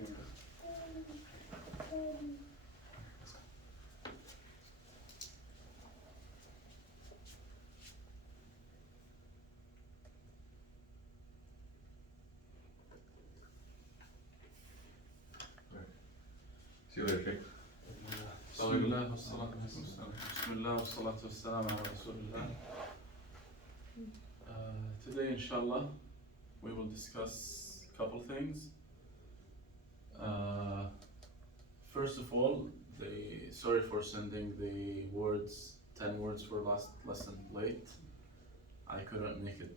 See you later, Jake. Today, inshallah, we will discuss a couple things. First of all, sorry for sending the 10 words for last lesson late. I couldn't make it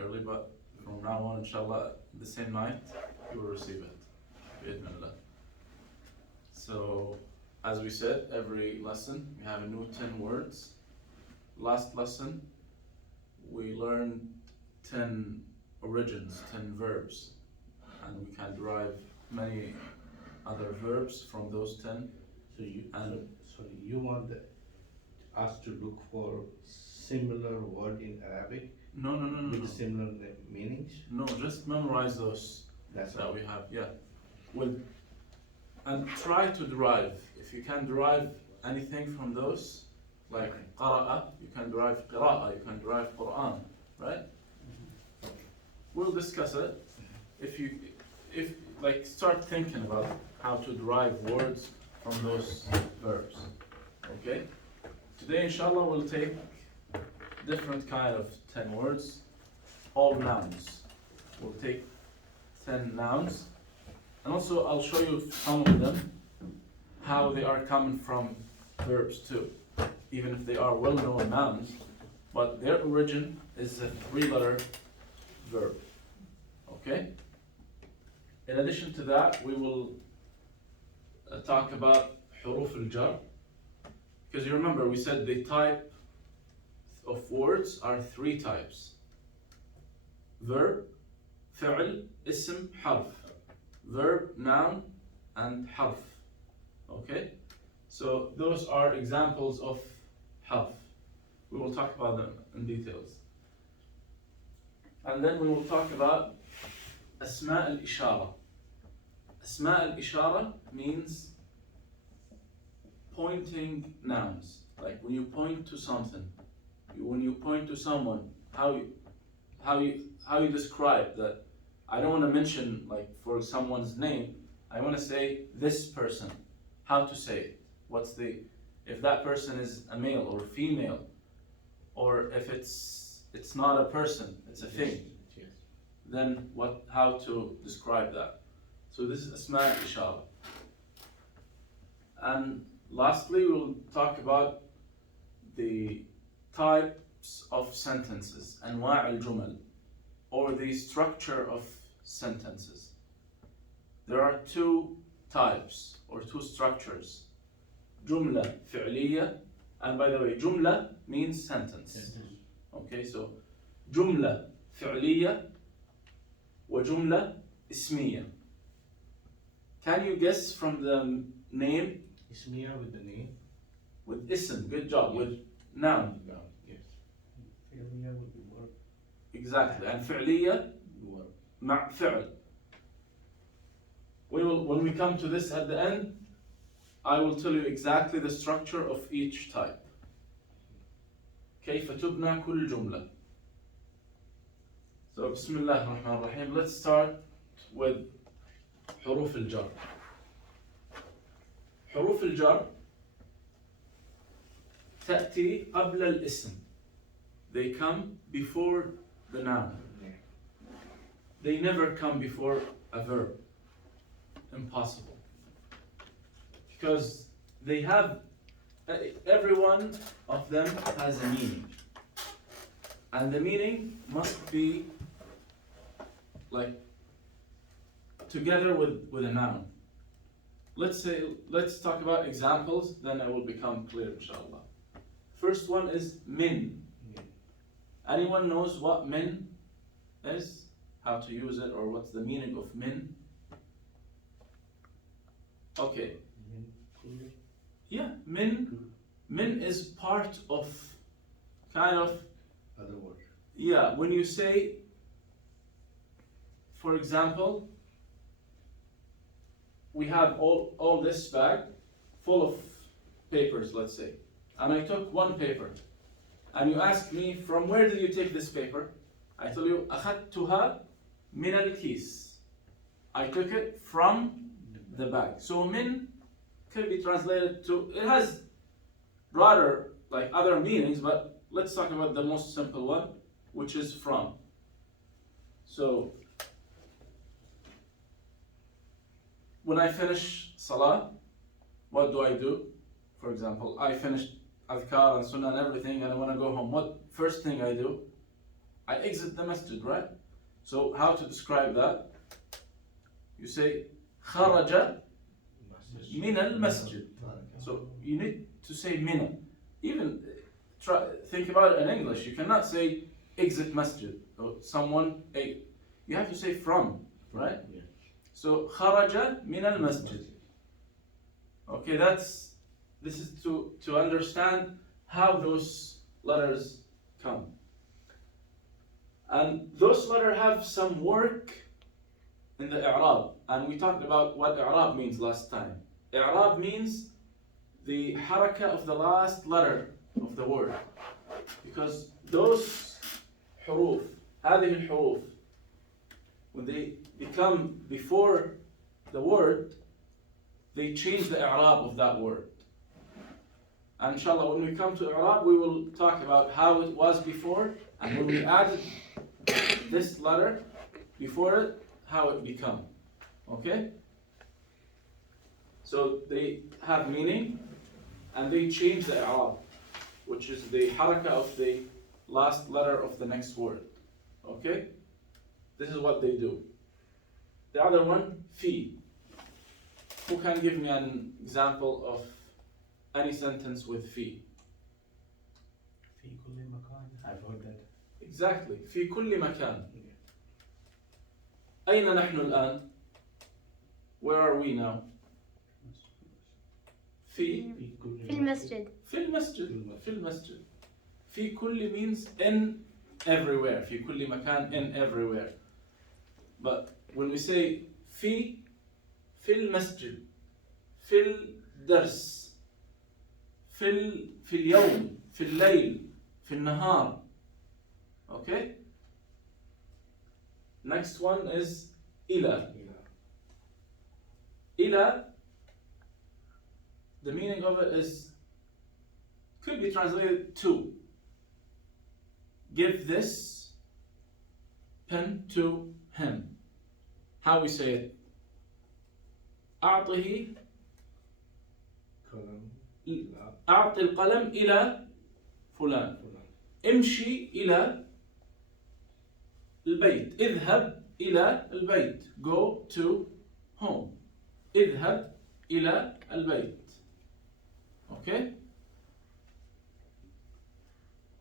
early, but from now on, inshallah, the same night, you will receive it. Bi'idhnillah. So, as we said, every lesson we have a new 10 words. Last lesson, we learned 10 origins, 10 verbs, and we can derive many other verbs from those 10. So you want us to look for similar word in Arabic? No. With similar meanings? No, just memorize those That's that all. we have. Yeah. And try to derive. If you can derive anything from those, like qara'a, you can derive qira'a, you can derive Quran, right? We'll discuss it. If start thinking about how to derive words from those verbs. Okay? Today, inshallah, we'll take different kind of 10 words, all nouns. We'll take 10 nouns, and also I'll show you some of them, how they are coming from verbs too, even if they are well-known nouns, but their origin is a 3-letter verb. Okay? In addition to that, we will talk about huruf al-jar, because you remember we said the type of words are 3 types: verb, fi'l, ism, harf. Verb, noun, and harf. Okay? So those are examples of harf. We will talk about them in details. And then we will talk about asma al-ishara. Asma al-ishara means pointing nouns. Like when you point to something, when you point to someone, how you describe that. I don't want to mention like for someone's name. I want to say this person. How to say it? If that person is a male or female, or if it's not a person, it's a thing. Yes. Then how to describe that? So this is asma al-ishara. And lastly, we'll talk about the types of sentences, anwa' al-jumal, or the structure of sentences. There are 2 types or 2 structures: jumla fi'liya, and by the way, jumla means sentence. Yes. Okay, so jumla fi'liya wa jumla ismiya. Can you guess from the name? Ismiya with the name? With ism, good job. Yes. With noun, No, yes. Fi'liya would be verb. exactly. And fi'liya Verb. مع فعل. When we come to this at the end, I will tell you exactly the structure of each type. كيف تبنى كل جملة. So بسم الله الرحمن الرحيم. Let's start with حروف الجر. حروف الجر تأتي قبل الاسم. They come before the noun. They never come before a verb. Impossible. Because they have, every one of them has a meaning. And the meaning must be like together with a noun. Let's talk about examples, then it will become clear, inshallah. First one is min. Anyone knows what min is? How to use it, or what's the meaning of min? Okay. Yeah, min is part of kind of Other word. Yeah, when you say, for example, we have all this bag full of papers, let's say, and I took one paper, and you ask me, from where did you take this paper? I tell you, أخذتها من الكيس. I took it from the bag. So min can be translated to, it has broader, like other meanings, but let's talk about the most simple one, which is from. So when I finish salah, what do? For example, I finished adhkar and sunnah and everything, and I want to go home. What first thing I do? I exit the masjid, right? So how to describe that? You say خرج من المسجد. So you need to say mina. Even think about it in English. You cannot say exit masjid or someone. You have to say from, right? Yeah. So خرج من المسجد. Okay, this is to understand how those letters come. And those letters have some work in the i'rab, and we talked about what i'rab means last time. I'rab means the haraka of the last letter of the word, because those huruf, هذه الحروف, when they become before the word, they change the i'rab of that word. And inshallah, when we come to i'rab, we will talk about how it was before, and when we added this letter before it, how it become. Okay? So they have meaning, and they change the i'rab, which is the haraka of the last letter of the next word. Okay? This is what they do. The other one, fi. Who can give me an example of any sentence with fi? في كل مكان. I've heard that. Exactly. في كل مكان. أين نحن الآن? Where are we now? في المسجد. في المسجد. في المسجد. في كل means in everywhere. في كل مكان, in everywhere. But when we say في المسجد, في الدرس, في اليوم, في الليل, في النهار. Okay? Next one is إلى. إلى, the meaning of it could be translated to. Give this pen to him. How we say it? أعطه أعطي القلم إلى فلان. امشي إلى البيت. اذهب إلى البيت. Go to home. اذهب إلى البيت. Okay?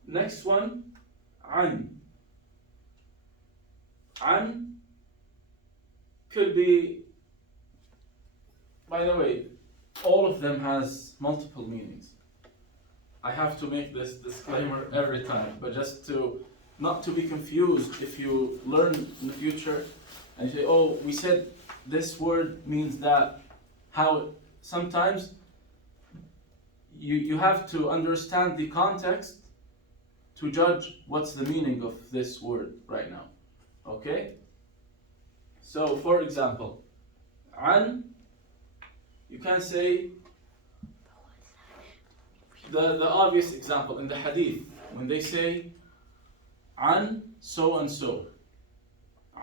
Next one, عن. عن could be, by the way, all of them has multiple meanings. I have to make this disclaimer every time, but just to not to be confused if you learn in the future and you say, oh, we said this word means that. How sometimes you have to understand the context to judge what's the meaning of this word right now. Okay? So for example, عن, you can say the obvious example in the hadith, when they say عن so and so.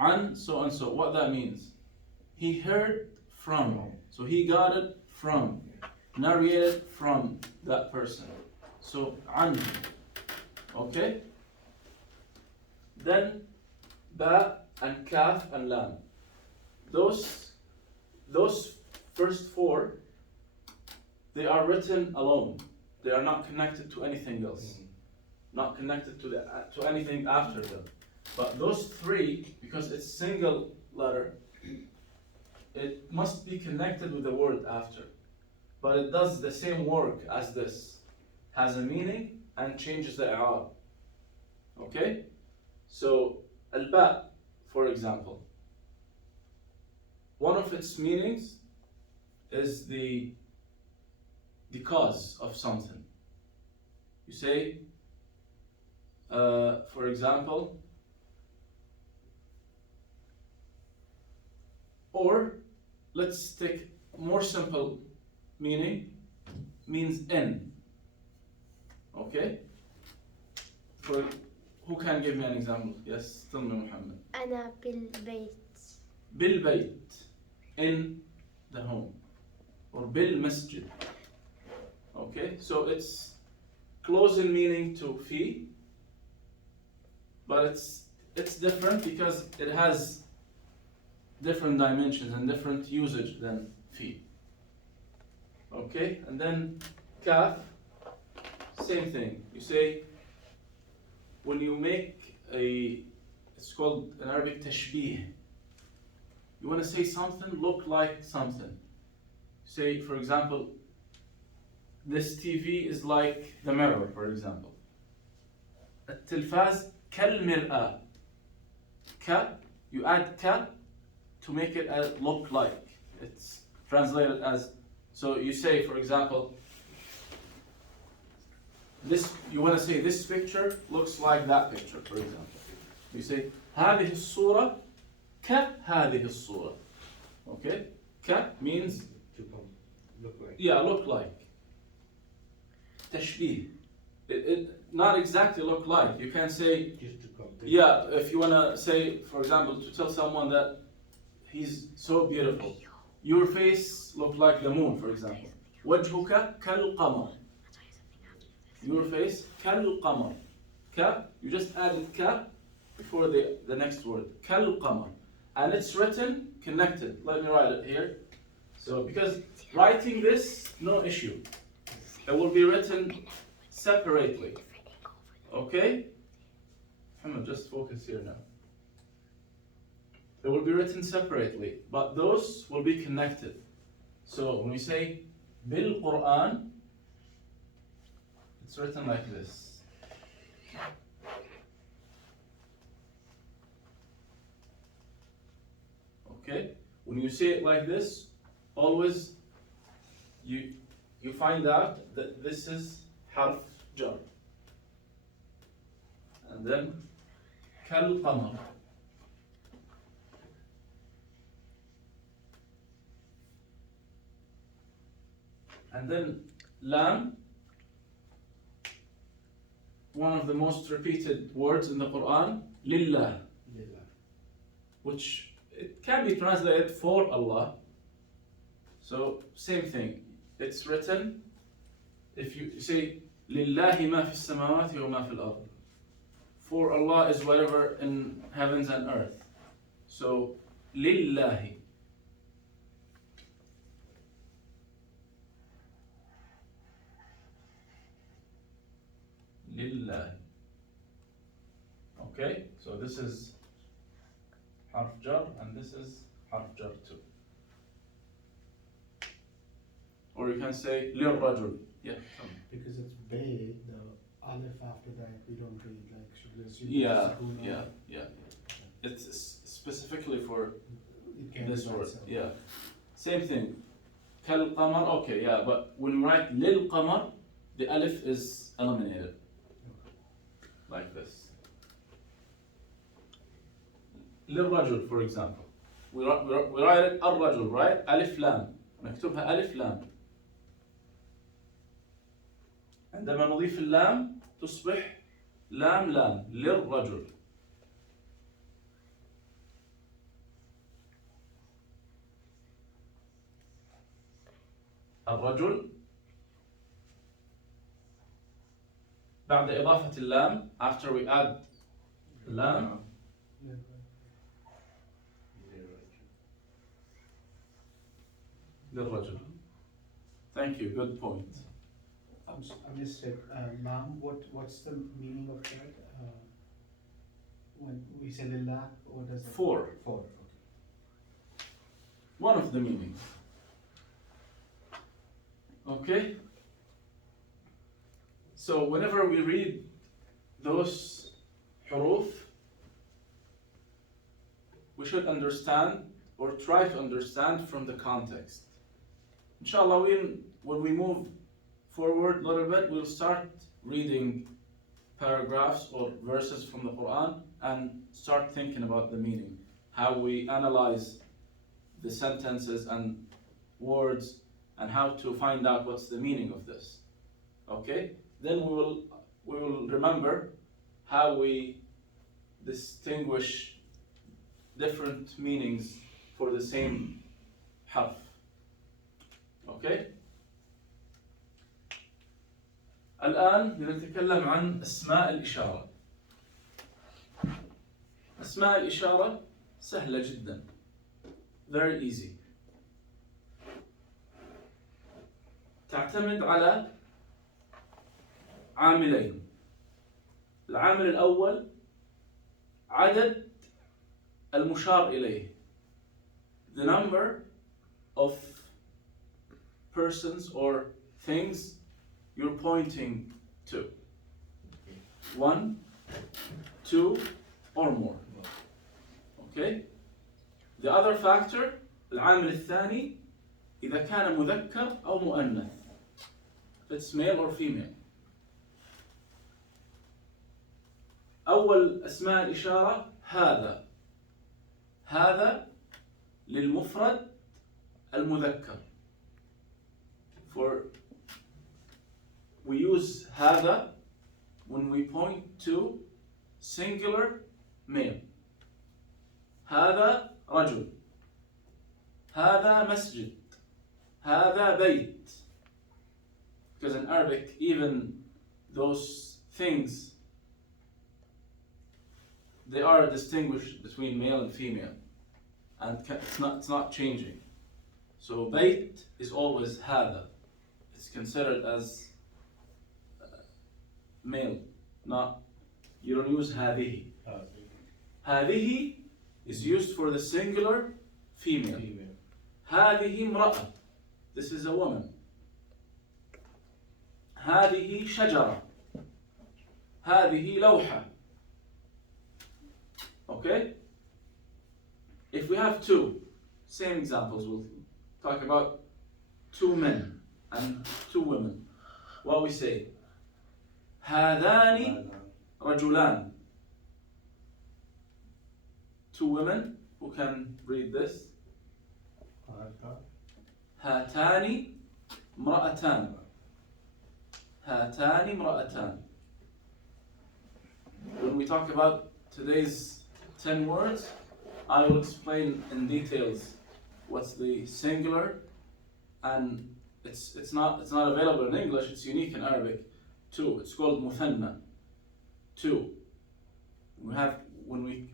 عن so and so, what that means? He heard from. So he got it from, narrated from that person. So عن. Okay? Then ba and kaf and lam. Those first four, they are written alone. They are not connected to anything else. Not connected to anything after them. But those three, because it's single letter, it must be connected with the word after. But it does the same work as this. Has a meaning and changes the i'rab. Okay? So, al-ba, for example. One of its meanings is the cause of something. You say, for example, or let's take more simple meaning, means in. Okay? For who can give me an example? Yes, tell me, Muhammad. أنا بالبيت. بالبيت, in the home, or بالمسجد. Okay, so it's close in meaning to fi, but it's different because it has different dimensions and different usage than fi. Okay, and then kaf, same thing. You say, when you make it's called in Arabic tashbih. You want to say something look like something. Say, for example, this TV is like the mirror, for example. التلفاز كالمرآة. You add ka to make it look like. It's translated as, so you say, for example, this, you want to say this picture looks like that picture, for example. You say هذه الصورة كهذه الصورة. Okay? Ka means To come, look like. yeah, look like. Tashbih. It not exactly look like. You can say, Just to come. yeah, if you want to say, for example, to tell someone that he's so beautiful. Your face look like the moon, for example. وجهك كالقمر. Your face كالقمر. Ka, you just added ka before the next word. كالقمر. And it's written connected. Let me write it here. So, because writing this, no issue. It will be written separately. Okay? Muhammad, just focus here now. It will be written separately, but those will be connected. So when we say bil Quran, it's written like this. Okay? When you say it like this, always you find out that this is harf jar. And then kal qamar. And then lam, one of the most repeated words in the Quran, lillah, which it can be translated for Allah. So same thing. It's written, if you say lillahi ma fi samawati wa ma fil ard. For Allah is whatever in heavens and earth. So lillahi. Lillahi. Okay, so this is harf jar and this is harf jar too. Or you can say lirrajul. Yeah. Because it's bay, the aleph after that we don't read, like should we assume Yeah, it's sukoon or- yeah. It's specifically for It can this be by word. itself. Yeah. Same thing. Kal qamar, okay, yeah, but when we write lil qamar, the alif is eliminated. Like this. Lil rajul, for example. We write it al rajul, right? Alif lam. نكتبها ألف لام. عندما نضيف اللام تصبح لام لام للرجل. الرجل بعد إضافة اللام, after we add اللام, Yeah, right. للرجل. Thank you, good point. I missed it. Lam, what's the meaning of that? When we say lillah, what does it? For. For, okay. One of the meanings. Okay? So whenever we read those huruf, we should understand or try to understand from the context. Inshallah, when we move forward a little bit, we'll start reading paragraphs or verses from the Quran and start thinking about the meaning, how we analyze the sentences and words, and how to find out what's the meaning of this. Okay? Then we will remember how we distinguish different meanings for the same harf. Okay? الآن نتكلم عن أسماء الإشارة. أسماء الإشارة سهلة جدا. Very easy. تعتمد على عاملين. العامل الأول عدد المشار إليه. The number of persons or things you're pointing to. 1, 2, or more. Okay? The other factor, العامل الثاني إذا كان مذكر أو مؤنث. If it's male or female. أول أسماء الإشارة هذا. هذا للمفرد المذكر. For we use هذا when we point to singular male. هذا رجل. هذا مسجد. هذا بيت. Because in Arabic, even those things, they are distinguished between male and female, and it's not changing. So بيت is always هذا. It's considered as male, not, you don't use هذه. هذه is used for the singular female. هذه امرأة. This is a woman. هذه شجرة. هذه لوحة. Okay? If we have two, same examples, we'll talk about two men and two women. What we say? هذان رجلان. Two women who can read this. هاتان امرأتان. هاتان امرأتان. When we talk about today's 10 words, I will explain in details what's the singular, and it's not available in English. It's unique in Arabic. Two. It's called muthanna. Two. When we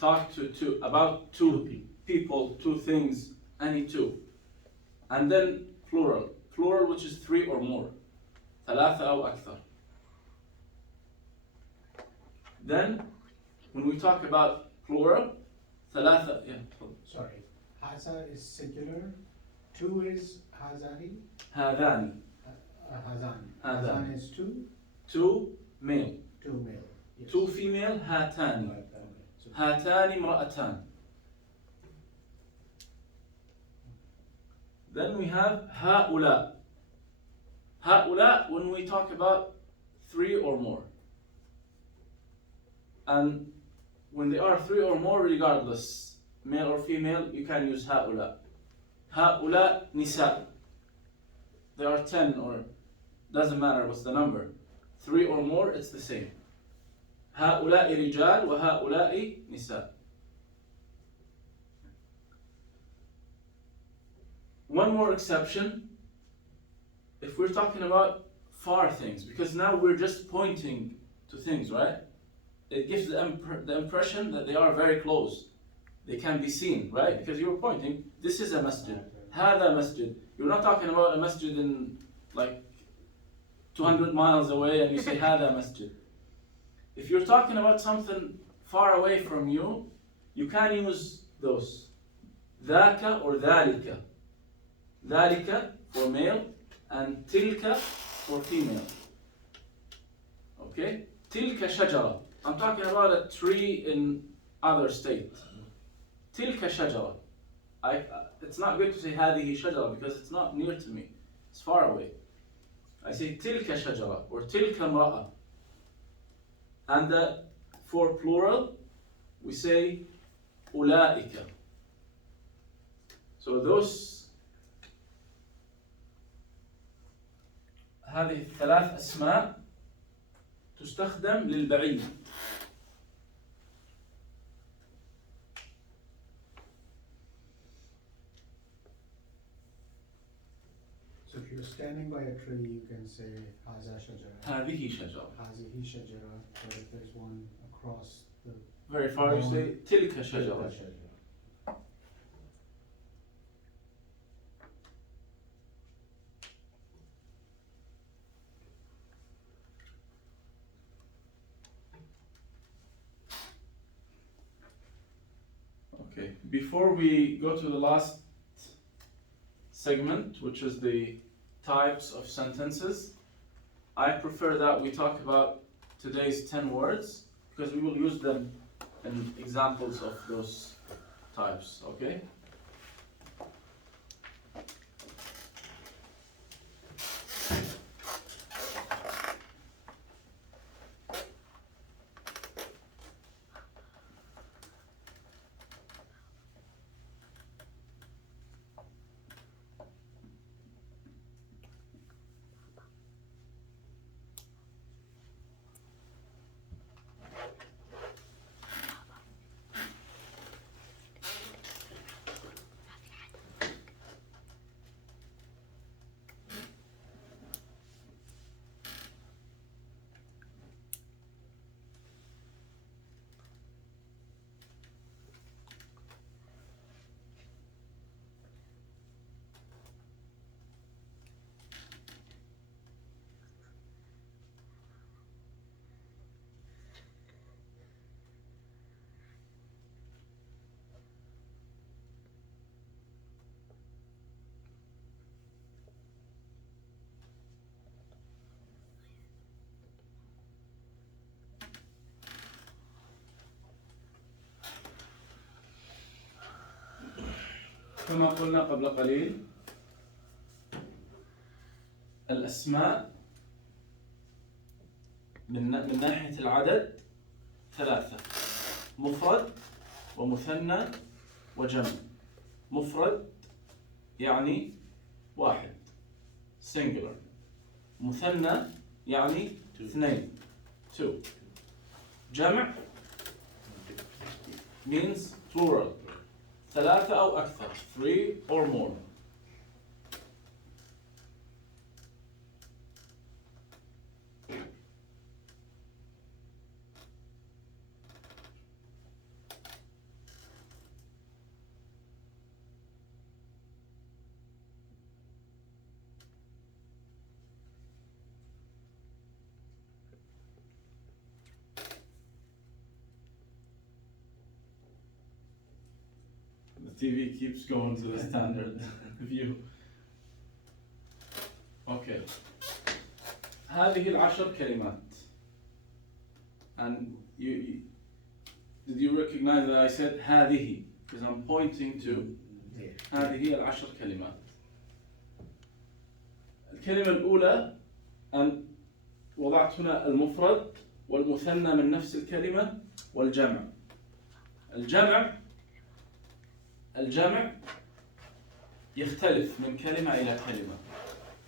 talk about two people, two things, any two, and then plural. Plural, which is three or more. ثلاثة أو أكثر. Then, when we talk about plural, ثلاثة, yeah. Sorry. Haza is singular. Two is hazani. هذان. Hazan. Hazan. Hazan is two. Two male. Two male. Yes. Two female. هاتان. So, هاتان امرأتان. Then we have هؤلاء. هؤلاء when we talk about three or more. And when they are three or more, regardless, male or female, you can use هؤلاء. هؤلاء نساء. There are 10 or doesn't matter what's the number. Three or more, it's the same. هؤلاء رجال وهؤلاء نساء. One more exception, if we're talking about far things, because now we're just pointing to things, right? It gives the impression that they are very close. They can be seen, right? Because you're pointing, this is a masjid. هذا masjid. You're not talking about a masjid in like 200 miles away and you say هذا masjid. If you're talking about something far away from you, you can use those. ذاك or ذلك. ذلك for male and تلك for female. Okay? تلك شجرة. I'm talking about a tree in other state. تلك شجرة. it's not good to say هذه شجرة because it's not near to me. It's far away. I say تلك شجرة or تلك امرأة. And for plural, we say أولئك. So those هذه الثلاث أسماء تستخدم للبعيد. So if you're standing by a tree, you can say هذا شجرة. هذه شجرة. هذه شجرة. But if there's one across the Very far, you say تلك شجرة. تلك شجرة. Okay, before we go to the last segment, which is the types of sentences, I prefer that we talk about today's 10 words because we will use them in examples of those types, okay? كما قلنا قبل قليل الأسماء من ناحية العدد ثلاثة: مفرد ومثنى وجمع. مفرد يعني واحد singular. مثنى يعني اثنين two. جمع means plural. ثلاثة أو أكثر three or more. The TV keeps going to the standard view. Okay. هذه العشر كلمات. And did you recognize that I said هذه? Because I'm pointing to هذه العشر كلمات. الكلمة الأولى أن وضعت هنا المفرد والمثنى من نفس الكلمة والجمع. الجمع يختلف من كلمة إلى كلمة.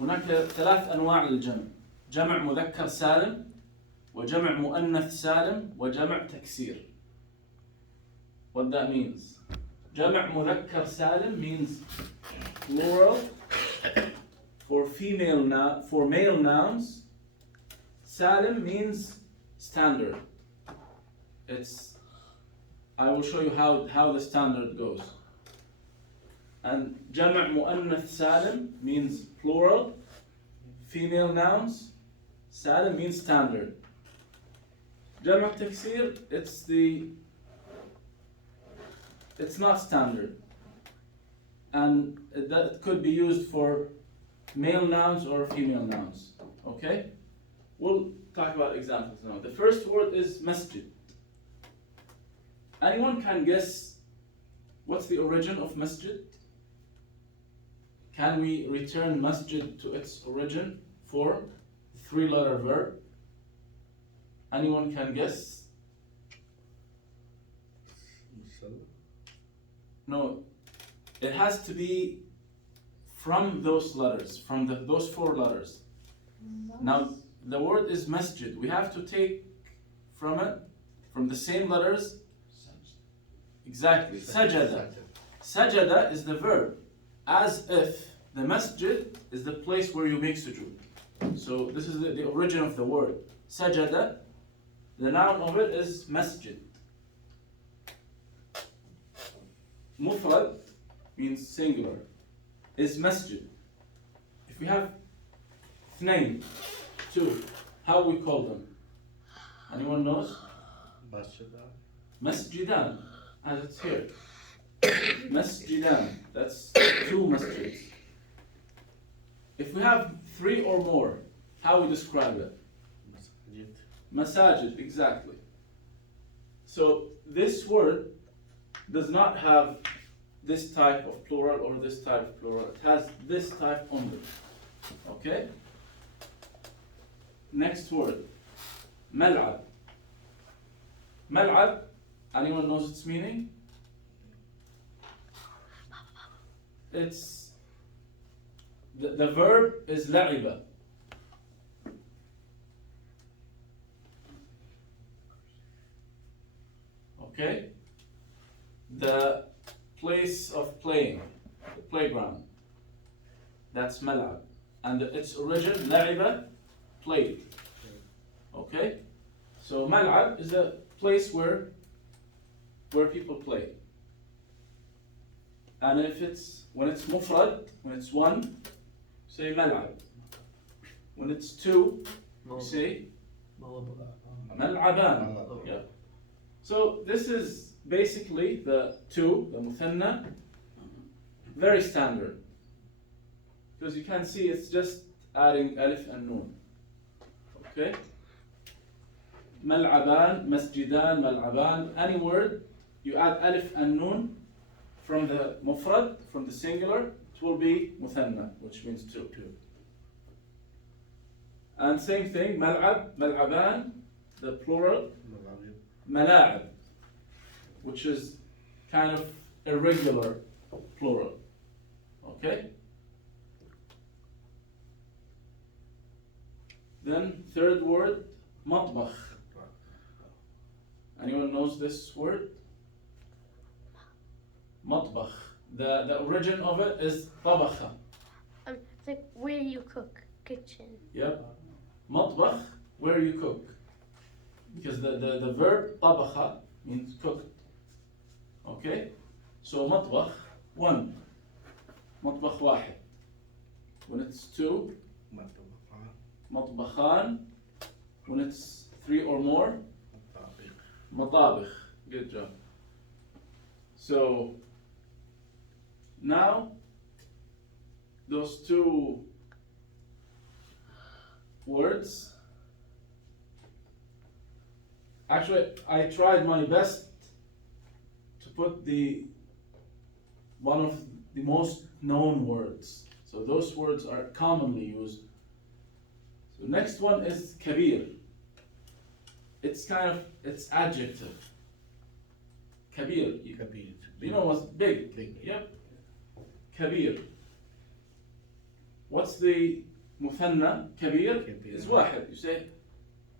هناك ثلاث أنواع للجمع: جمع مذكر سالم، وجمع مؤنث سالم، وجمع تكسير. What that means? جمع مذكر سالم means plural for male nouns. Salim means standard. I will show you how the standard goes. And جمع مؤنث سالم means plural, female nouns. Salim means standard. جمع تكسير, it's not standard. And that could be used for male nouns or female nouns. Okay? We'll talk about examples now. The first word is masjid. Anyone can guess What's the origin of masjid? Can we return masjid to its origin form? Three-letter verb. Anyone can guess? Musalla. No, it has to be from those letters, from those four letters. Now, the word is masjid. We have to take from it, from the same letters. Exactly. Sajada. Sajada is the verb. As if the masjid is the place where you make sujood. So this is the origin of the word. Sajada, the noun of it is masjid. Mufrad means singular, is masjid. If we have اثنين, two, how we call them? Anyone knows? Masjida. Masjidan, as it's here. Masjidan, that's two masjids. If we have three or more, how we describe it? Masjid. Masajid, exactly. So this word does not have this type of plural or this type of plural. It has this type only. Okay? Next word. Mal'ab. Mal'ab, anyone knows its meaning? It's the verb is la'iba. Okay? The place of playing, the playground. That's mal'ab. And its origin, la'iba, played. Okay? So mal'ab is a place where people play. And if it's, when it's mufrad, when it's one, say mal'ab. When it's two, you say mal'aban. Yeah. So this is basically the two, the muthanna, very standard. Because you can see it's just adding alif and nun. Okay? Mal'aban, masjidan, mal'aban, any word, you add alif and nun from the mufrad, from the singular, it will be muthanna, which means two. And same thing, mal'ab, mal'aban, the plural, mala'ab, which is kind of irregular plural. Okay? Then third word, matbakh. Anyone knows this word? Matbakh. The origin of it is tabakha. It's like where you cook, kitchen. Yep. Matbakh, where you cook. Because the verb tabakha means cooked. Okay? So matbakh, one. Matbakh واحد. When it's two, matbakhan. When it's three or more, matabikh. Good job. So now those two words, actually I tried my best to put one of the most known words. So those words are commonly used. So next one is kabir. It's adjective. Kabir. You know what's big? Big. Yep. Kabir. What's the مثنى كبير? Is واحد. You say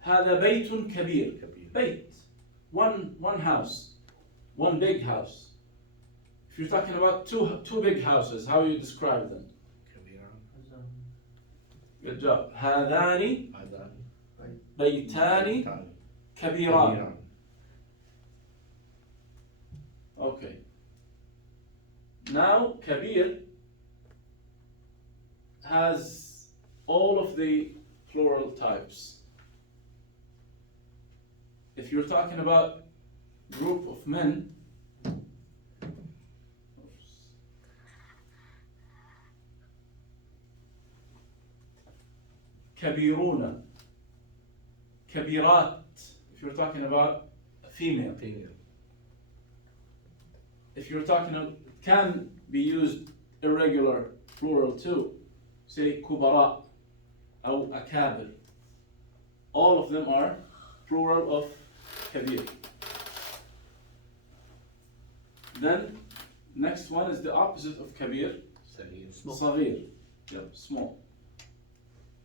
هذا بيت كبير. Bait. One house. One big house. If you're talking about two big houses, how you describe them? Good job. هذان بيتان كبيران. Okay. Now kabir has all of the plural types. If you're talking about group of men, kabiruna, kabirat. If you're talking about a female. if you're talking about, it can be used irregular plural too. Say kubara or akabir. All of them are plural of kabir. Then next one is the opposite of kabir, صغير. Yep, small.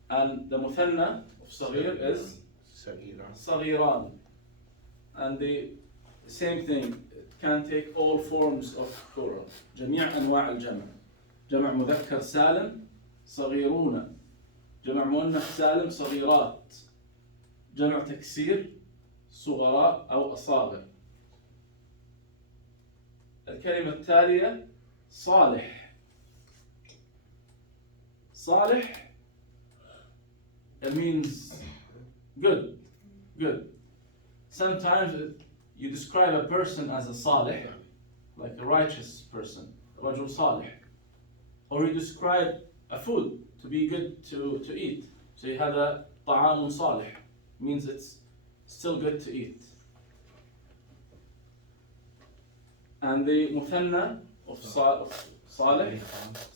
And the muthanna of صغير is صغيران. And the same thing, it can take all forms of plural. جميع أنواع الجمع. جمع مذكر سالم صغيرون. جمع مؤنث سالم صغيرات. جمع تكسير صغراء أو أصاغر. الكلمة التالية صالح. صالح, it means good, good. Sometimes you describe a person as a salih, like a righteous person, رجل صالح. Or you describe a food to be good to eat. So you have a طعام صالح, means it's still good to eat. And the muthanna of salih,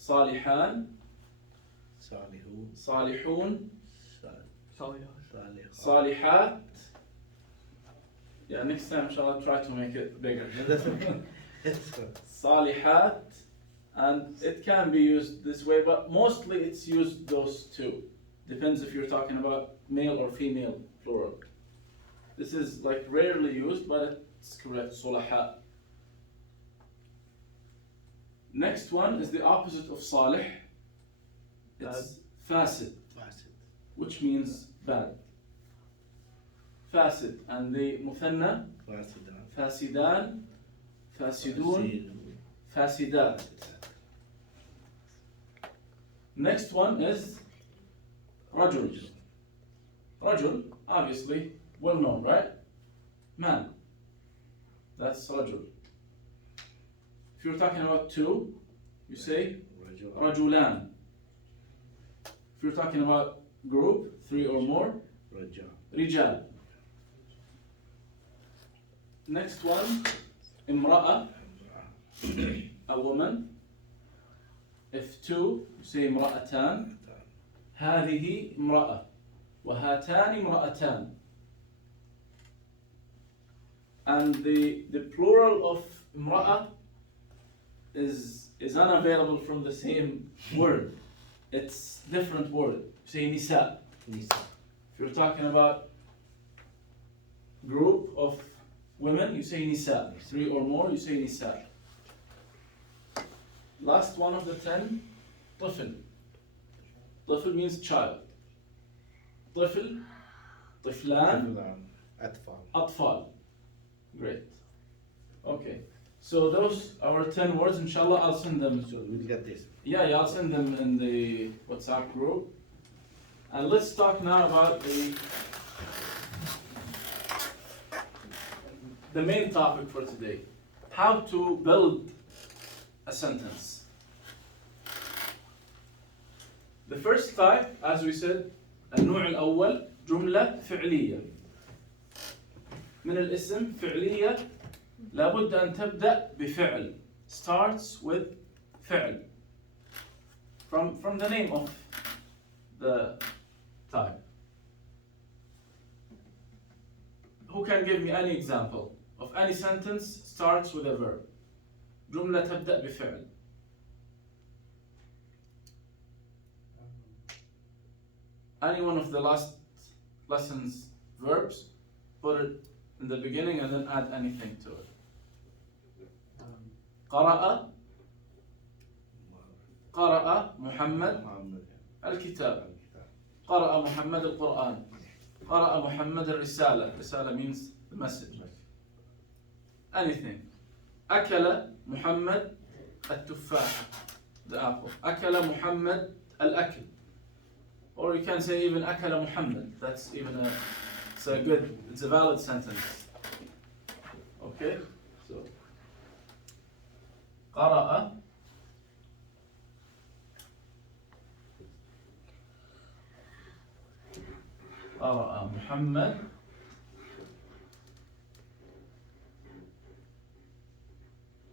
salihan, salihun, salihat. Yeah, next time inshallah try to make it bigger. Salihat, and it can be used this way, but mostly it's used those two. Depends if you're talking about male or female plural. This is like rarely used, but it's correct. Sulaha. Next one is the opposite of salih. It's fasid, which means bad. Fasid, and the muthanna fasidan, fasidun, fasidat. Next one is rajul. Rajul, obviously well known, right? Man. That's rajul. If you're talking about two, you say rajulan. If you're talking about group, three or more, rijal. Next one, imra'a, a woman. If two, you say imra'atan. هذه امرأة وهاتان امرأتان. And the plural of imra'a is unavailable from the same word. It's different word. Say nisa. If you're talking about group of women, you say nisa. Three or more, you say nisa. Last one of the 10, طفل. طفل means child. طفل, طفلان, أطفال. Great. Okay. So those are 10 words. Inshallah, I'll send them. So we'll get this. Yeah, I'll send them in the WhatsApp group. And let's talk now about the main topic for today. How to build a sentence. The first type, as we said, النوع الأول جملة فعلية. من الاسم فعلية لابد أن تبدأ بفعل. Starts with فعل. From the name of the type. Who can give me any example of any sentence starts with a verb? جملة تبدأ بفعل. Any one of the last lessons verbs, put it in the beginning and then add anything to it. قرأ محمد الكتاب. قرأ محمد القرآن. قرأ محمد الرسالة. رسالة means the message. Anything. أكل محمد التفاحة. The apple. أكل محمد الأكل. Or you can say even أكل محمد. That's even it's a valid sentence. Okay? So قرأ محمد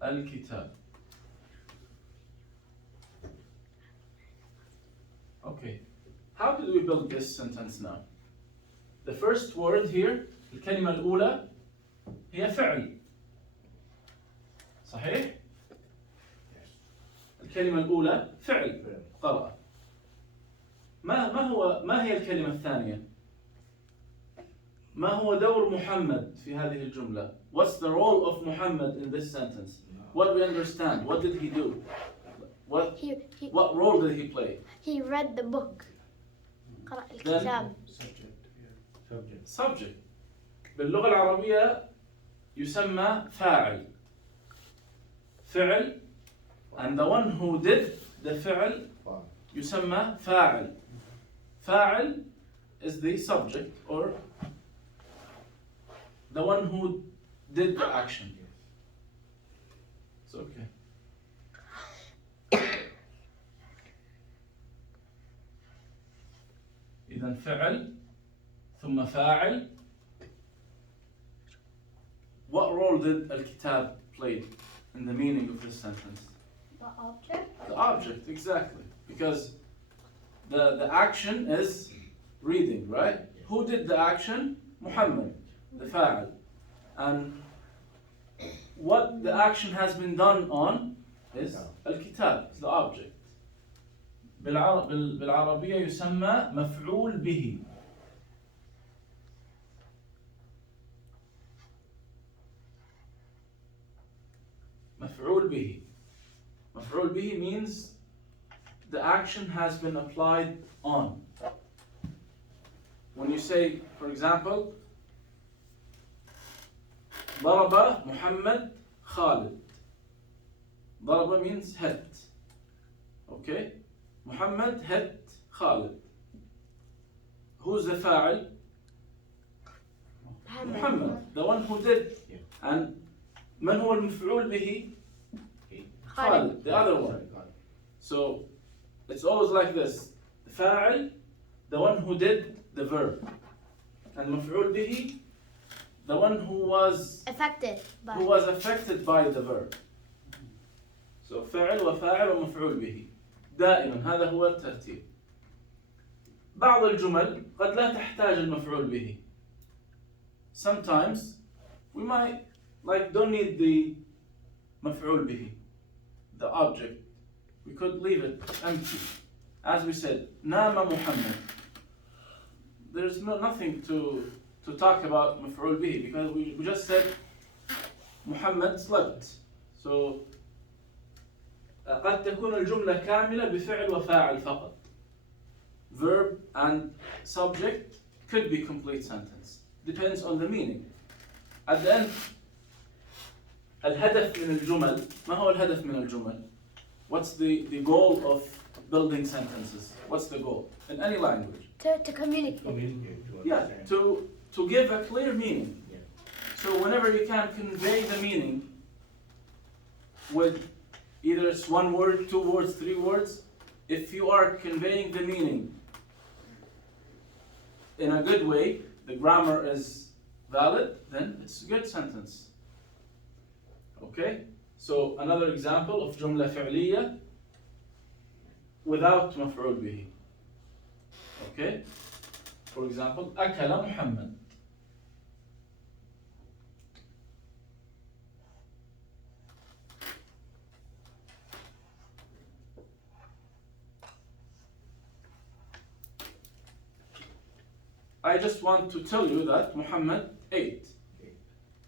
الكتاب. Okay, how did we build this sentence now? The first word here, الكلمة الأولى هي فعل. صحيح؟ الكلمة الأولى فعل قرأ. ما هي الكلمة الثانية؟ ما هو دور محمد في هذه الجملة? What's the role of Muhammad in this sentence? What do we understand? What did he do? What role did he play? He read the book. قرأ الكتاب. Subject. باللغة العربية يسمى فاعل. فعل, and the one who did the فعل يسمى فاعل. فاعل is the subject or the one who did the action. It's okay. إذا فعل ثم فاعل. What role did الكتاب play in the meaning of this sentence? The object. The object, exactly. Because the action is reading, right? Who did the action? Muhammad, the fa'al. And what the action has been done on is الكتاب, the object. بالعربية يسمى مفعول به. مفعول به. مفعول به means the action has been applied on. When you say, for example, ضرب محمد خالد. ضرب means hit. Okay? Muhammad hit Khalid. Who's the fa'il? Muhammad, the one who did. And من هو المفعول به? Khalid, the other one. So it's always like this. The fa'il, the one who did the verb. And مفعول به, the one who was affected by the verb. So فاعل وفاعل ومفعول به. دائما هذا هو الترتيب. بعض الجمل قد لا تحتاج المفعول به. Sometimes we might don't need the مفعول به, the object. We could leave it empty. As we said, نام محمد. There's nothing to talk about مفعول به because we just said Muhammad slept. So قد تكون الجملة كاملة بفعل وفاعل فقط. Verb and subject could be complete sentence. Depends on the meaning. At the end, الهدف من الجمل. ما هو الهدف من الجمل? What's the goal of building sentences? What's the goal? In any language. to communicate. Yeah, to give a clear meaning. So whenever you can convey the meaning with either it's one word, 2 words, 3 words, if you are conveying the meaning in a good way, the grammar is valid, then it's a good sentence. Okay? So another example of جملة فعلية without مفعول به. Okay? For example, أكل محمد. I just want to tell you that Muhammad ate.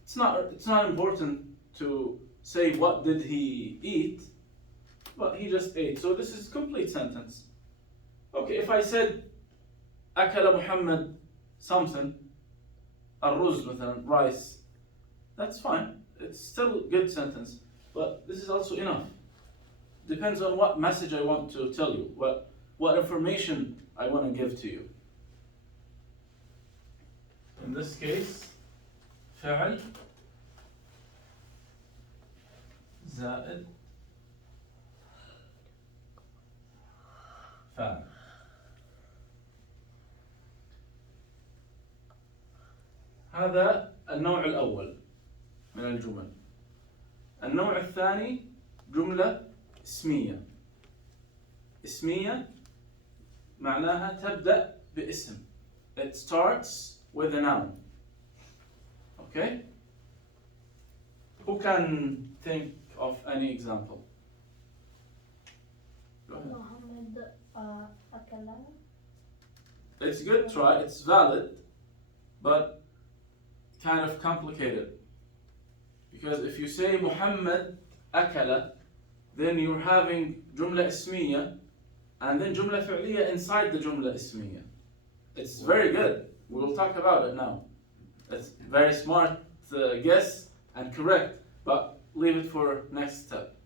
It's not important to say what did he eat, but he just ate. So this is a complete sentence. Okay, if I said أكل محمد something, الرز مثلا, rice, that's fine. It's still a good sentence, but this is also enough. Depends on what message I want to tell you, what information I want to give to you. In this case, فعل زائد فاعل. هذا النوع الأول من الجمل. النوع الثاني جملة اسمية. اسمية معناها تبدأ باسم. It starts with a noun. Okay? Who can think of any example? Go ahead. محمد أكل. It's a good try, it's valid, but kind of complicated. Because if you say Muhammad akala, then you're having jumla ismiya and then jumla fi'liya inside the jumla ismiya. It's very good. We will talk about it now. It's very smart guess and correct, but leave it for next step.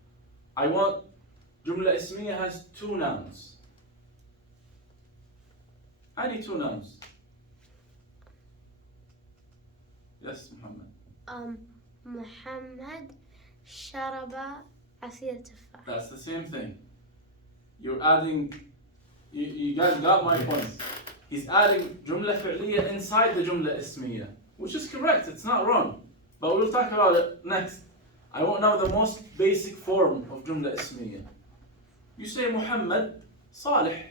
I want jumla ismiya has two nouns. I need two nouns. Yes, Muhammad. محمد شرب عصير تفاح. That's the same thing. You're adding, you guys got my point. He's adding jumla fi'liya inside the jumla ismiya, which is correct, it's not wrong. But we'll talk about it next. I want now the most basic form of jumla ismiya. You say Muhammad Salih,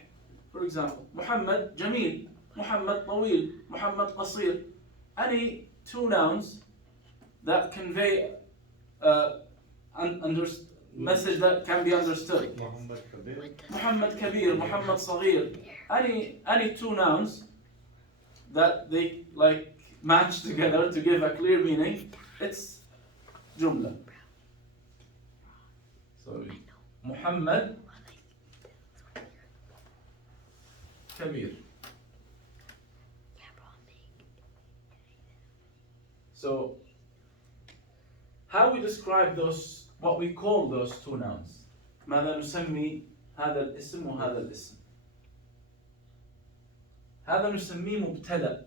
for example. Muhammad Jamil, Muhammad Tawil, Muhammad Qasir. Any two nouns that convey message that can be understood. Muhammad Kabir. Muhammad Kabir, Muhammad Saghir. Any two nouns that they like match together to give a clear meaning, it's jumla. So Muhammad Kabir. So how we describe those, what we call those two nouns? ماذا نسمي هذا الاسم وهذا الاسم؟ هذا نسميه مبتدأ.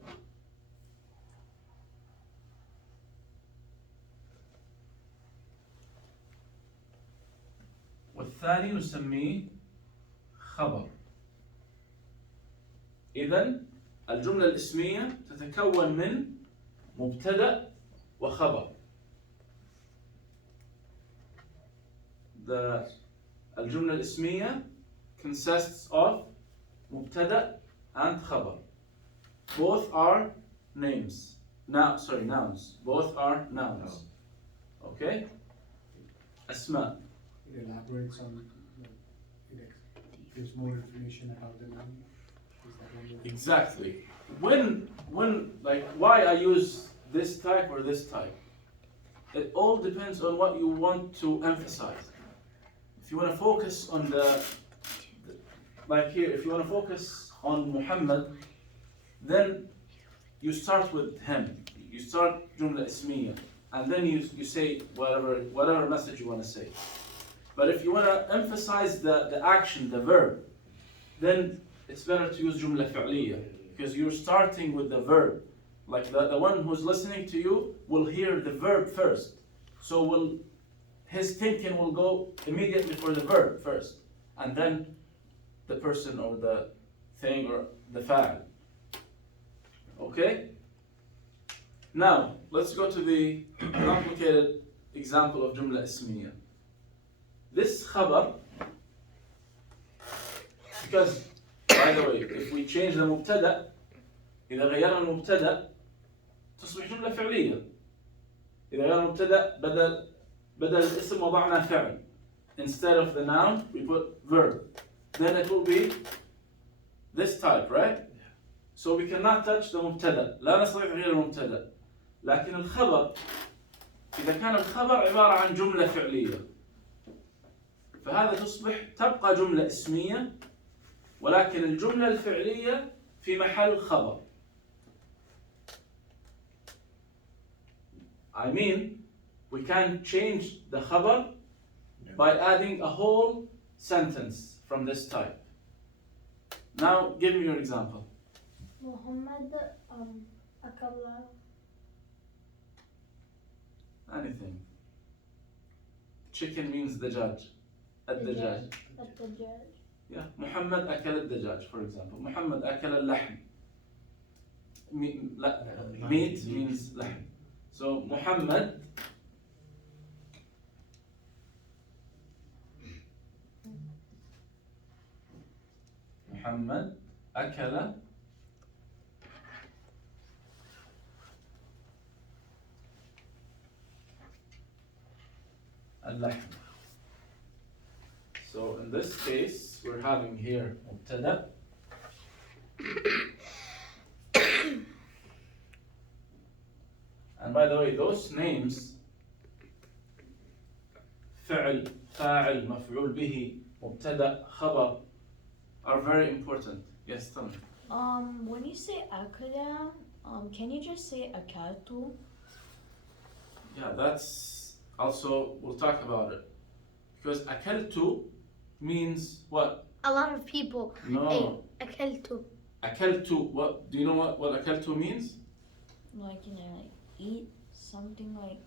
والثاني نسميه خبر. إذن الجملة الاسمية تتكون من مبتدأ وخبر. الجملة الاسمية consists of مبتدأ and خبر. Both are names. Nouns. Both are nouns. Okay? أسماء. It elaborates on, it gives more information about the noun. Is that one of the- Exactly. When like why I use this type or this type, it all depends on what you want to emphasize. If you want to focus on like here, if you want to focus on Muhammad, then you start with him. You start jumla ismiya, and then you say whatever message you want to say. But if you want to emphasize the action, the verb, then it's better to use jumla fi'liya, because you're starting with the verb. Like the one who's listening to you will hear the verb first. So his thinking will go immediately for the verb first, and then the person or the thing or the fa'al. Okay? Now, let's go to the complicated example of jumla ismiya. This khabar, because by the way, if we change the مبتدأ, إذا غيرنا المبتدأ تصبح جملة فعلية. إذا غيرنا المبتدأ بدل الاسم وضعنا فعل. Instead of the noun, we put verb. Then it will be this type, right? So we cannot touch the مبتدأ. لا نستطيع غير المبتدأ. لكن الخبر إذا كان الخبر عبارة عن جملة فعلية، فهذا تبقى جملة اسمية، ولكن الجملة الفعلية في محل خبر. I mean, we can change the khabar by adding a whole sentence from this type. Now, give me your example. محمد أكل. Anything. Chicken means دجاج. الدجاج. الدجاج. Yeah. محمد أكل الدجاج, for example. محمد أكل اللحم. Meat means لحم. So Muhammad محمد أكل اللحم. So in this case, we're having here مبتدأ and by the way, those names فعل, فاعل, مفعول به, مبتدأ, خبر are very important. Yes, tell me. When you say akala, can you just say akaltu? Yeah, that's also, we'll talk about it. Because akaltu means what? A lot of people No. ate أكلت. Akaltu, what? Do you know what akaltu means? Like, you know, like eat something like.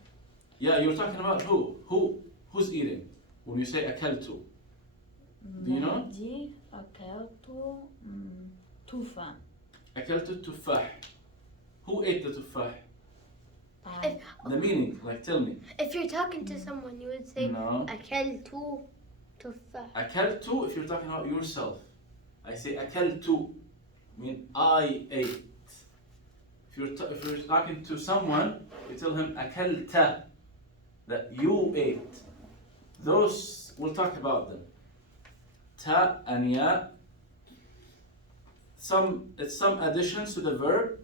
Yeah, you're talking about who? Who's eating? When you say akaltu. Do you know? Mahdi akaltu tufa. Akaltu tufah. Who ate the tufah? If, The meaning, like tell me. if you're talking to someone, you would say No. أكلت تفاح. Akaltu, if you're talking about yourself. I say akaltu, mean I ate. If you're talking to someone, you tell him akalta, that you ate. Those, we'll talk about them. Ta and ya. It's some additions to the verb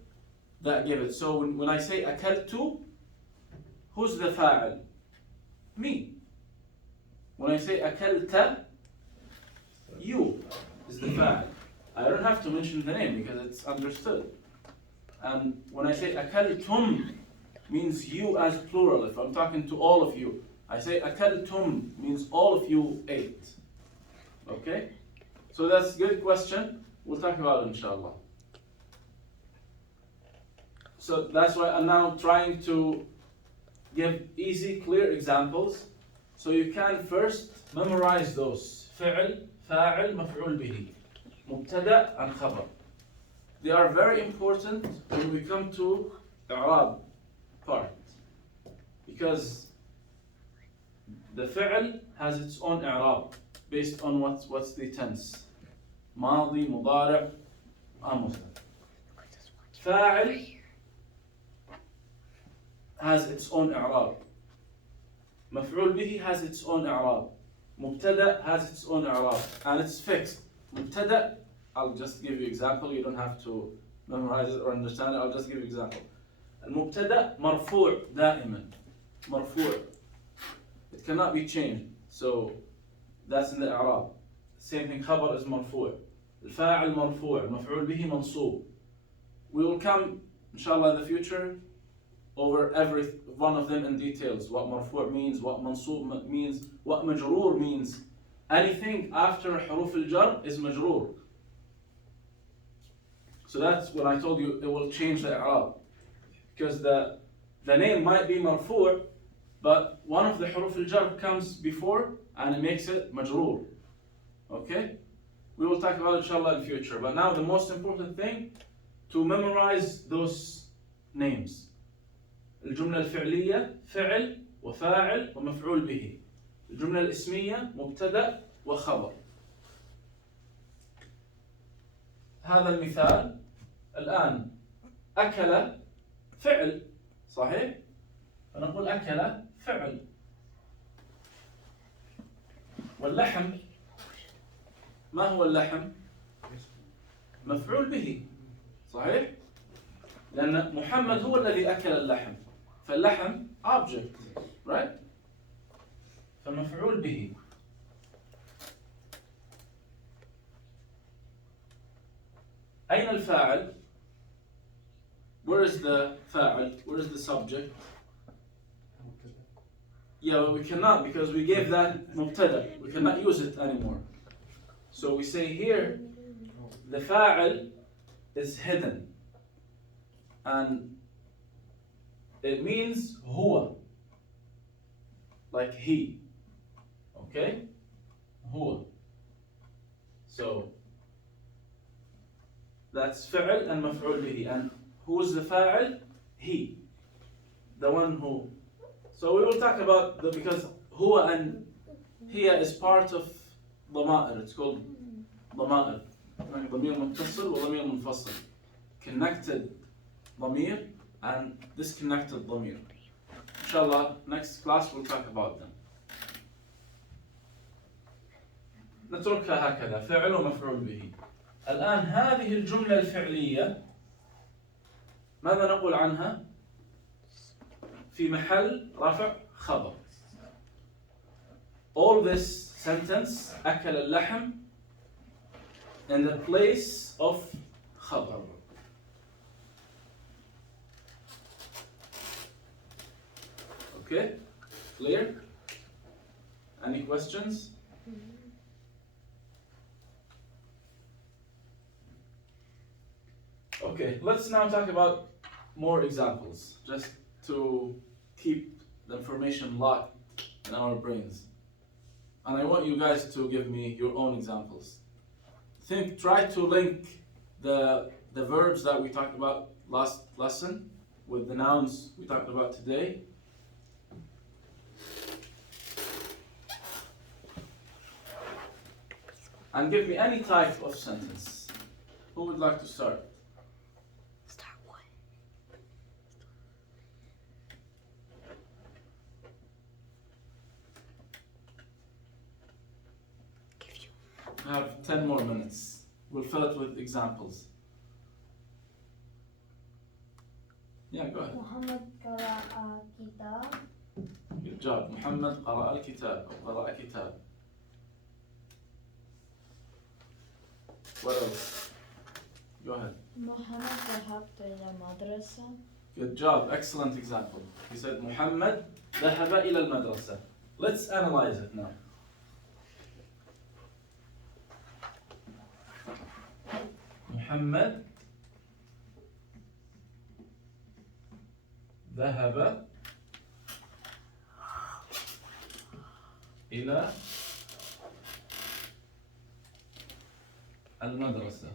that give it. So when I say akaltu, who's the fa'al? Me. When I say akalta, you is the fa'al. I don't have to mention the name because it's understood. And when I say akaltum, means you as plural. If I'm talking to all of you, I say akaltum means all of you ate. Okay? So that's a good question. We'll talk about it inshallah. So that's why I'm now trying to give easy, clear examples. So you can first memorize those. فعل, فاعل, مفعول به. مبتدأ and خبر. They are very important when we come to إعراب part. Because the فعل has its own إعراب based on what's the tense. ماضي, مضارع, أمر. فاعل has its own إعراب. مفعول به has its own إعراب. مبتدأ has its own إعراب. And it's fixed. مبتدأ, I'll just give you example. You don't have to memorize it or understand it. I'll just give you example. المبتدأ مرفوع دائما. مرفوع. It cannot be changed. So that's in the إعراب. Same thing, خبر is مرفوع. الفاعل مرفوع. مفعول به منصوب. We will come, inshallah, in the future over every one of them in details. What marfu' means, what mansub means, what majroor means. Anything after حروف الجر is majroor. So that's when I told you it will change the i'rab. Because the name might be marfu', but one of the حروف الجر comes before and it makes it majroor. Okay? We will talk about it inshallah in the future. But now the most important thing, to memorize those names. الجملة الفعلية فعل وفاعل ومفعول به. الجملة الاسمية مبتدأ وخبر. هذا المثال. الآن أكل فعل صحيح؟ فنقول أكل فعل. واللحم ما هو اللحم؟ مفعول به صحيح؟ لأن محمد هو الذي أكل اللحم. فاللحم object, right? فمفعول به. أين الفاعل? Where is the فاعل? Where is the subject? Yeah, but we cannot because we gave that مبتدأ. We cannot use it anymore. So we say here, the فاعل is hidden. And it means هو, like he. Okay? هو. So that's فعل and مفعول به. And who is the فاعل? He. The one who. So we will talk about because هو and هي is part of ضمائر. It's called ضمائر. يعني ضمير متصل وضمير منفصل. Connected ضمير and disconnected ضمير. إن شاء الله next class we'll talk about them. نتركها هكذا فعل ومفعول به. الآن هذه الجملة الفعلية ماذا نقول عنها؟ في محل رفع خبر. All this sentence أكل اللحم in the place of خبر. Okay? Clear? Any questions? Okay, let's now talk about more examples, just to keep the information locked in our brains. And I want you guys to give me your own examples. Try to link the verbs that we talked about last lesson with the nouns we talked about today. And give me any type of sentence. Who would like to start? Start one. Give you. I have 10 more minutes. We'll fill it with examples. Yeah, go ahead. محمد قرأ كتاب. Good job. محمد قرأ الكتاب أو قرأ كتاب. What else? Go ahead. محمد ذهب إلى المدرسة. Good job. Excellent example. He said محمد ذهب إلى المدرسة. Let's analyze it now. محمد ذهب إلى المدرسة.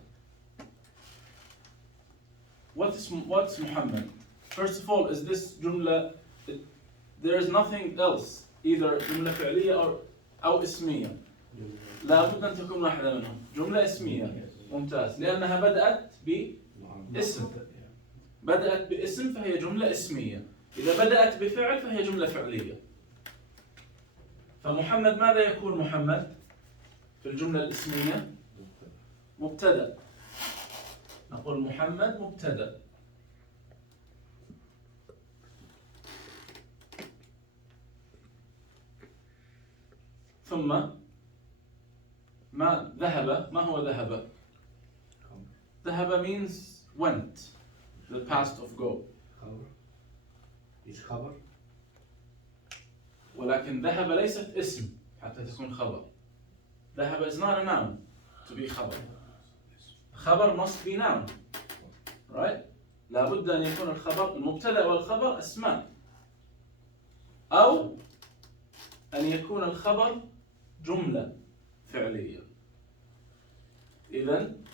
What's Muhammad? First of all, is this جملة? There is nothing else, either جملة فعلية أو اسمية. لابد أن تكون واحدة منهم. جملة اسمية. ممتاز. لأنها بدأت باسم. بدأت باسم فهي جملة اسمية. إذا بدأت بفعل فهي جملة فعلية. فمحمد ماذا يكون محمد في الجملة الاسمية؟ مبتدأ. نقول محمد مبتدأ. ثم ما ذهب. ما هو ذهب؟ ذهب means went, the past of go. خبر. إيش خبر؟ ولكن ذهب ليست اسم حتى تكون خبر. ذهب is not a noun to be خبر. خبر must be noun, right? لابد أن يكون الخبر المبتدأ والخبر أسماء. أو أن يكون الخبر جملة فعلية. إذن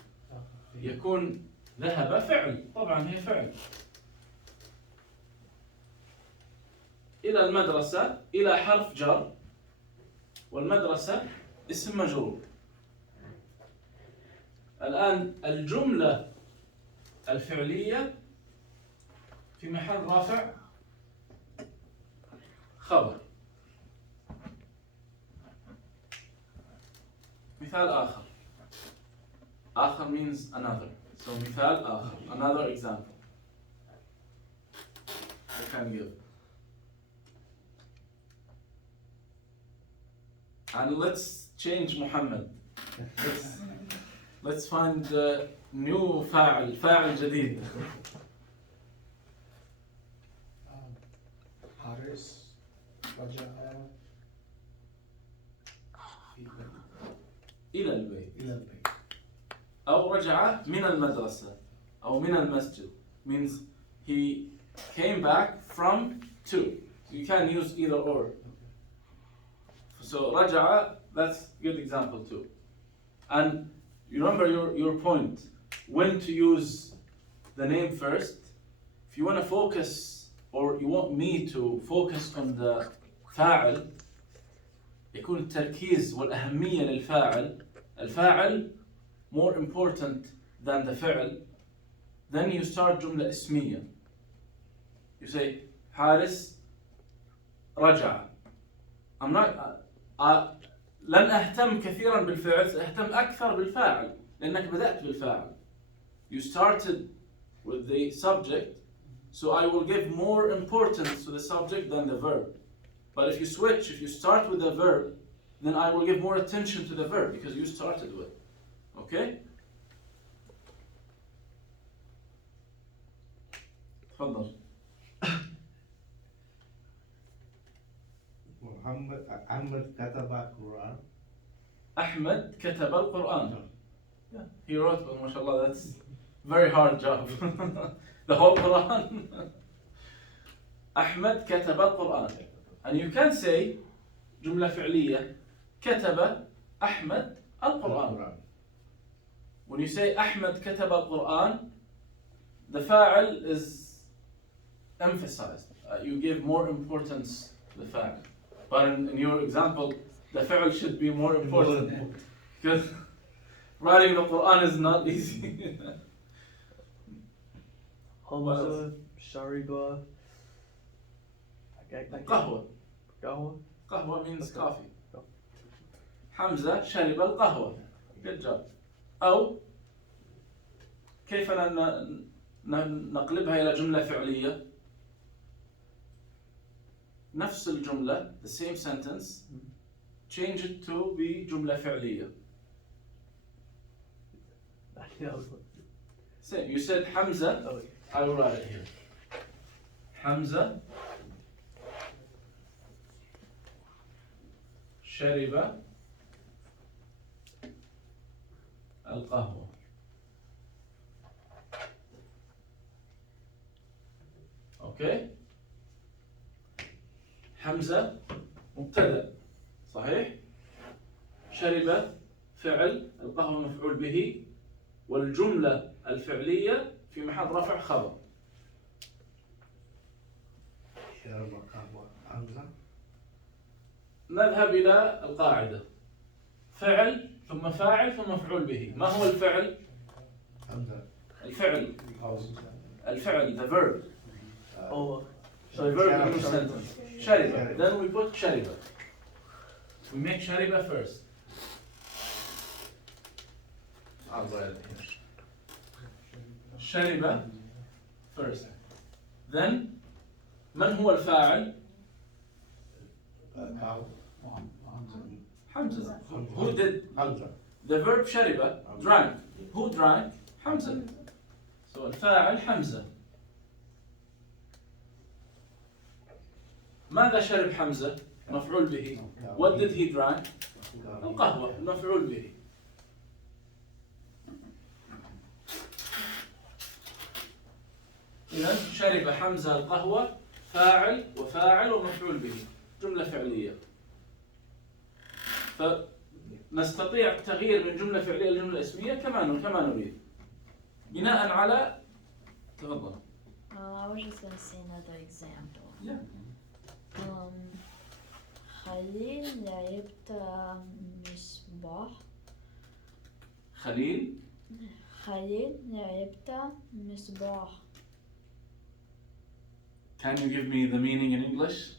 يكون ذهب فعل، طبعا هي فعل. إلى المدرسة، إلى حرف جر، والمدرسة اسم مجرور. الآن الجملة الفعلية في محل رافع خبر. مثال آخر. آخر means another. So مثال آخر. Another example. I can give. And let's change Muhammad. Let's find a new فاعل جديد. حارس رجع إلى البيت. إلى البيت. أو رجع من المدرسة أو من المسجد means he came back from to. So you can use either or. So رجع, that's a good example too. And you remember your point, when to use the name first. If you want to focus or you want me to focus on the فاعل, يكون التركيز والأهمية للفاعل. الفاعل more important than the فعل, then you start جملة اسمية. You say حارس رجع. I'm not لن أهتم كثيرا بالفعل, سأهتم أكثر بالفاعل لأنك بدأت بالفاعل. You started with the subject, so I will give more importance to the subject than the verb. But if you switch, if you start with the verb, then I will give more attention to the verb because you started with. Okay? تفضل. أحمد كتب القرآن. أحمد كتب القرآن. Yeah, he wrote, but mashallah, that's very hard job. The whole Quran. أحمد كتب القرآن. And you can say جملة فعلية كتب أحمد القرآن. When you say أحمد كتب القرآن, the فاعل is emphasized. You give more importance to the فاعل. But in your example, the فعل should be more important. Because writing the Quran is not easy. Hamza, Shariba, قهوة. Qahwa. قهوة means Okay. coffee. حمزة شرب القهوة. Good job. أو كيف نقلبها إلى جملة فعلية؟ نفس الجملة, the same sentence, change it to be جملة فعلية. Same. You said حمزة. Oh, I will write it here. حمزة شرب القهوة. Okay. حمزة مبتدأ صحيح؟ شرب فعل, القهوة مفعول به, والجملة الفعلية في محل رفع خبر. شرب قهوة حمزة. نذهب إلى القاعدة. فعل ثم فاعل ثم مفعول به. ما هو الفعل؟ حمزة. الفعل. الفعل, the verb. oh, The verb in the sentence. شرب. Then we put شرب. We make شرب first. I'll write it here. شرب first. Then من هو الفاعل؟ حمزة. Who did حمزة. the verb شرب? Drank. Who drank? حمزة. So الفاعل حمزة. ماذا شرب حمزة؟ مفعول به. What did he drink? القهوة. مفعول به. إذا شرب حمزة القهوة فاعل وفاعل ومفعول به. جملة فعلية. فنستطيع التغيير من جملة فعلية لجملة اسمية كما نريد. بناء على تفضل. I was just gonna say another example. Yeah. خليل لعبت مصباح. خليل لعبت مصباح. Can you give me the meaning in English?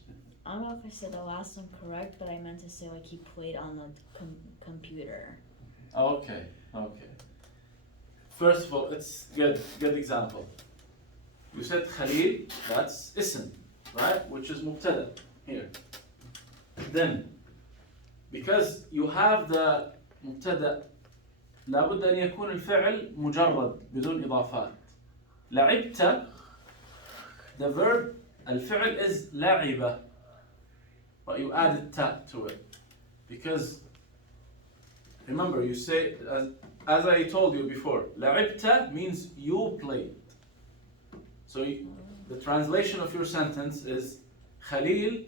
I don't know if I said the last one correct, but I meant to say like he played on the computer. Okay. First of all, it's good example. You said Khalil, that's ism, right? Which is mubtada here. Then, because you have the mubtada, لابد أن يكون الفعل مجرد بدون إضافات. لعبت, the verb, الفعل is لعب, but you added ta to it. Because, remember, you say, as I told you before, لعبت means you played. So the translation of your sentence is Khalil,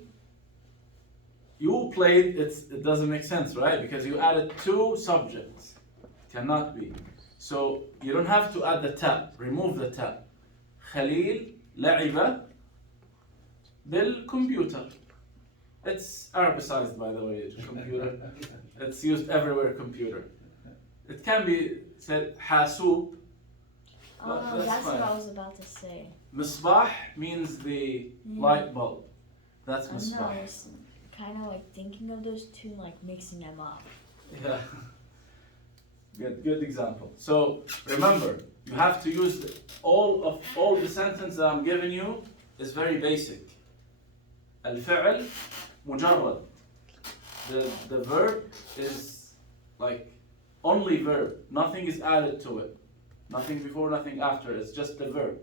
you played, it doesn't make sense, right? Because you added two subjects. Cannot be. So you don't have to add the ta, remove the ta. Khalil لعب بالكمبيوتر. It's Arabicized, by the way, computer. It's used everywhere, computer. It can be said حاسوب. Oh, that's that's fine. what I was about to say. مصباح means the Yeah. light bulb. That's I don't know, I مصباح. was kind of like thinking of those two, like mixing them up. Yeah. Good example. So remember, you have to use all the sentence that I'm giving you is very basic. الفعل مجرد. The verb is like only verb. Nothing is added to it. Nothing before, nothing after. It's just the verb.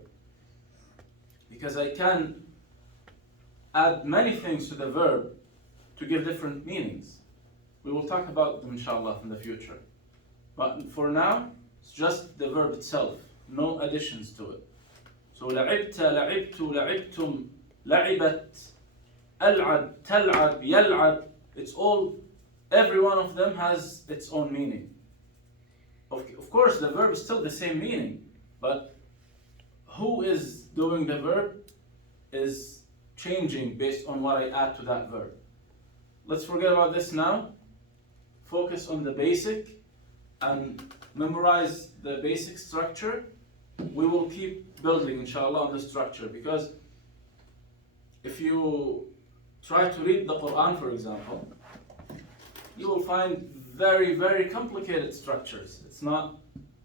Because I can add many things to the verb to give different meanings. We will talk about them inshallah in the future. But for now, it's just the verb itself, no additions to it. So لعبت, لعبت, لعبتم, لعبت, ألعب, تلعب, يلعب. It's all, every one of them has its own meaning. Of course, the verb is still the same meaning, but who is doing the verb is changing based on what I add to that verb. Let's forget about this now. Focus on the basic and memorize the basic structure. We will keep building, inshallah, on the structure, because if you try to read the Quran, for example, you will find very, very complicated structures. It's not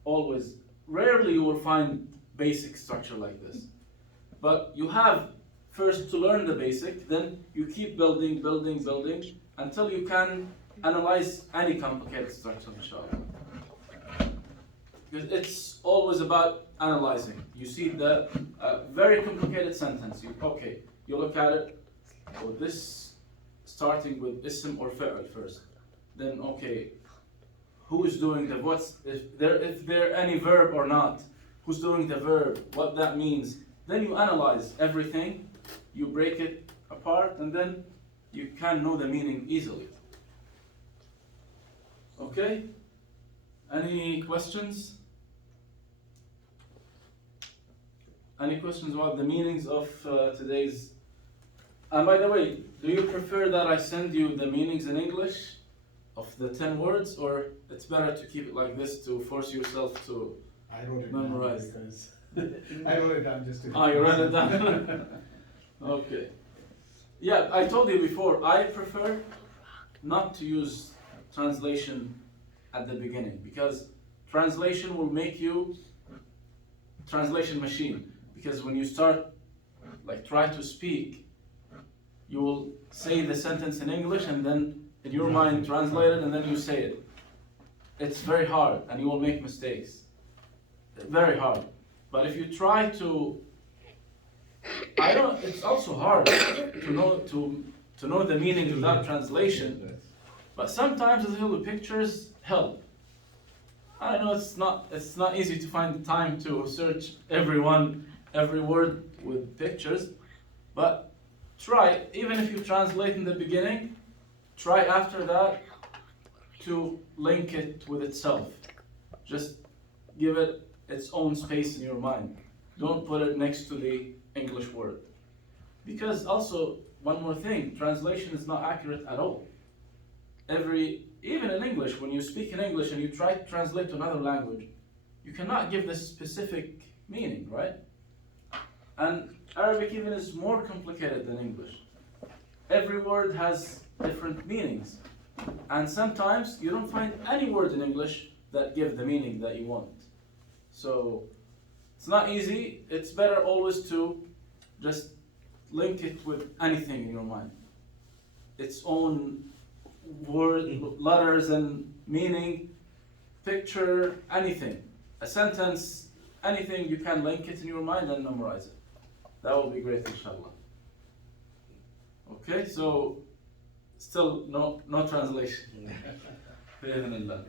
always, rarely you will find basic structure like this. But you have first to learn the basic, then you keep building until you can analyze any complicated structure, inshallah. Because it's always about analyzing. You see the very complicated sentence. You look at it. Oh, this starting with ism or fi'l first. Then who is doing the what's if there any verb or not? Who's doing the verb? What that means? Then you analyze everything. You break it apart, and then you can know the meaning easily. Okay? Any questions? Any questions about the meanings of today's? And by the way, do you prefer that I send you the meanings in English of the 10 words, or it's better to keep it like this to force yourself to I wrote it memorize? down because I wrote it down just to. Oh, you wrote it down? Okay. Yeah, I told you before, I prefer not to use translation at the beginning, because translation will make you translation machine. Because when you start, try to speak, you will say the sentence in English and then in your mind translate it and then you say it. It's very hard and you will make mistakes. Very hard. But if you try to, it's also hard to know the meaning without translation. But sometimes the little pictures help. I know it's not easy to find the time to search every word with pictures, but try, even if you translate in the beginning, try after that to link it with itself. Just give it its own space in your mind. Don't put it next to the English word. Because also, one more thing, translation is not accurate at all. Even in English, when you speak in English and you try to translate to another language, you cannot give the specific meaning, right? And Arabic even is more complicated than English. Every word has different meanings. And sometimes you don't find any word in English that give the meaning that you want. So it's not easy. It's better always to just link it with anything in your mind. Its own word, letters and meaning, picture, anything. A sentence, anything, you can link it in your mind and memorize it. That will be great, inshallah. Okay, so still no translation. بإذن الله.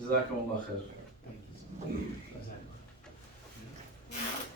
جزاكم الله خير. Thank you so much.